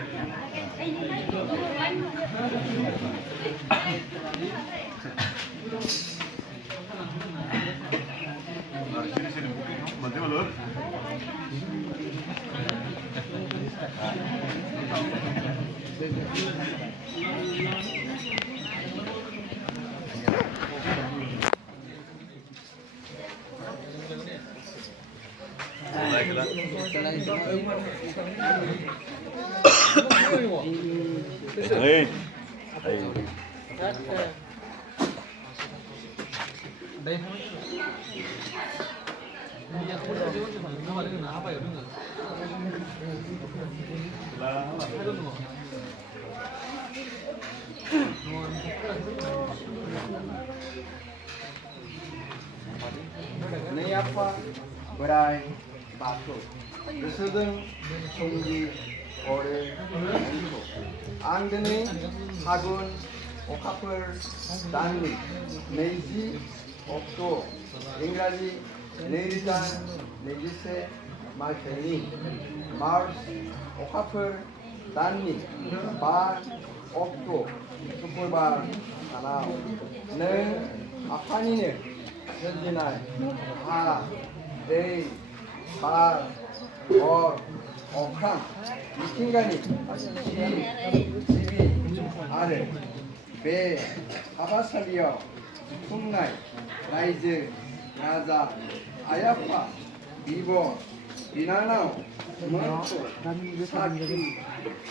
Sini bantu dulu. Mulai kita. Hei. Ini apa? Berai batu. Resudung sunggi ore ento. Angdeni hagun okaper danni. Neji okto. Ingraji neritan nejise markeni. Mars okaper danni. Bar okto. Superbar tanau. Neng apanine. Senjinai, ha, dei, bar, or, okran, itingani, sibi, are, be, habasalio, tunai, raije, raja, ayapa, bibo, binanau, mertu, sakti,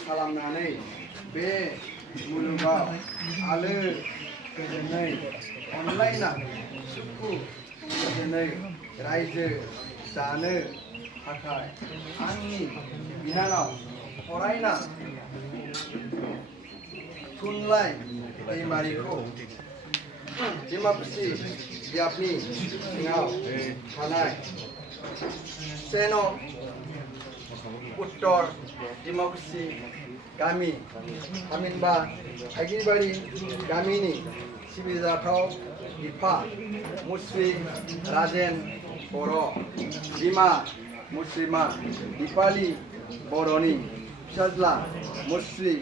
kalamnane, be, mulugau, ale, kejenai, online suku kejenai raije जानो थाखाय आंनि बिनानाव फरायना थुनलाइ दैमारिखौ डिमाकुसि बियाबनि सिङाव थानाय सेन' उत्तर डिमाकुसि गामि थामहिनबा थागिरिबारि गामिनि सिबिजाथाव बिफा मुस्रि राजेन बर' बिमा मुस्रिमा दिपाली बर'नि फिसाज्ला मुस्रि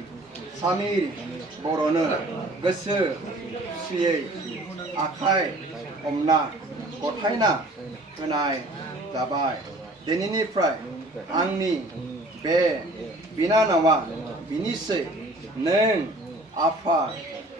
सामिर बर'नो गोसो खुसियै आखाइ हमना गथायना होनाय जाबाय। दिनैनिफ्राय आंनि बे बिनानावा बिनिसै नों आफा